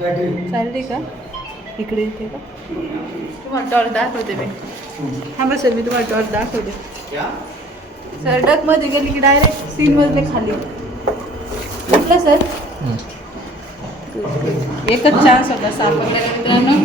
चालली का? इकडे येते का? तुम्हाला टॉर्च दाखवते मी. थांबा सर मी तुम्हाला टॉर्च दाखवते. सर डकमध्ये गेली की डायरेक्ट सीन मधले खाली. म्हटलं सर. एकच चान्स होता सापडलेला मित्रांनो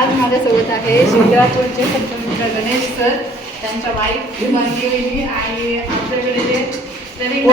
आज माझ्यासोबत आहे शिवरापूरचे मित्र गणेश सर. त्यांच्या वाईफ हिमांगी वहिनी आणि आपल्याकडे जे नवीन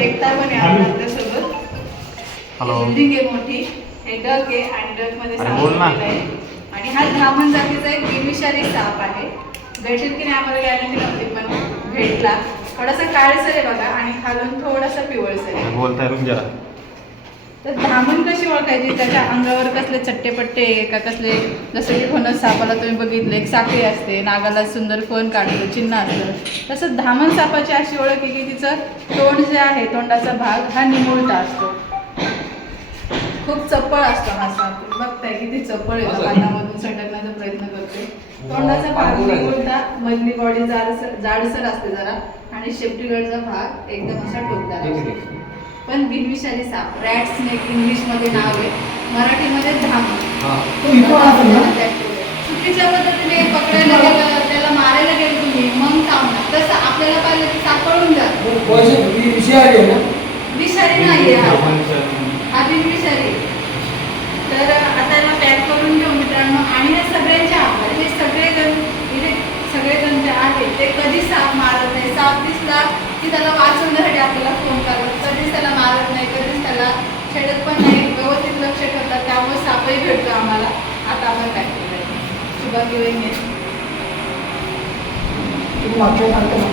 एकता पण आहे. हॅलो. बिल्डिंग आहे मोठी. हे डक आहे आणि डकमध्ये अरे साप बोल ना. लावलेला आहे. आणि हा धामण जातीचा एक बिनविषारी साप आहे. भेटेल की नाही आम्हाला गॅरंटी नव्हती पण भेटला. थोडासा काळसर आहे बघा आणि खालून थोडासा पिवळसर आहे. बोलता जरा तर धामण कशी ओळखायची? त्याच्या अंगावर कसले चट्टेपट्टे का कसले जसं की फणस सापाला तुम्ही बघितलं एक साखळी असते नागाला सुंदर फोन काढतो चिन्ह असतं. तसं धामण सापाची अशी ओळख आहे की तिचं तोंड जे आहे तोंडाचा भाग हा निमुळता असतो. खूप चपळ असतो हा साप. बघताय किती चपळ आहे तो कानामधून सटकण्याचा प्रयत्न करते तोंडाचा भाग निमुळता मधली बॉडी जाडसर जाडसर असते जरा. आणि शेपटीकडचा भाग एकदम असा टोकदार असतो. पण बिनविषारी साप रॅट स्नेक इंग्लिशमध्ये नाव आहे. मराठीमध्ये धाम. चुकीच्या पद्धतीने पकडायला गेलं त्याला मारायला गेलं तुम्ही मग थांबणार तसं आपल्याला पाहिलं की सापडून जा विषय आहे ना? विषारी नाही हा हा बिनविषारी तर आता याला पॅक करून घेऊ मित्रांनो आणि या सगळ्यांच्या आभार हे सगळेजण इथे आहेत ते कधीच साप मारत नाही. साप दिसला की त्याला वाचवण्यासाठी आपल्याला फोन करतात कधीच त्याला मारत नाही. कधीच त्याला छेडत पण नाही. व्यवस्थित लक्ष ठेवतात. त्यामुळे सापही भेटतो आम्हाला. आता आपण काय केलं शुभांगी वहिनी आहेत. तुम्ही मागच्या सांगता ना.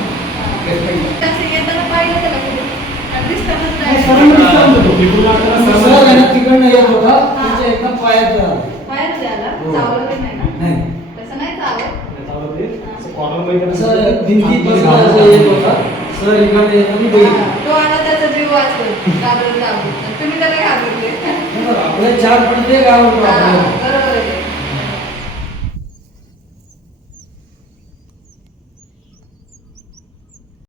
तसं येताना पाहिलं त्याला कुठे दिसतातच नाही. आहे तिकडनं येत होता. त्याच्या एकदम पायात असं भिंतीत बसून असं येत होता सर इकडे बघितलं. तो आला त्याचा जीव वाचतो. तुम्ही त्याला घाबरले. आपल्या चार पडदे गाव होतो आपल्याला.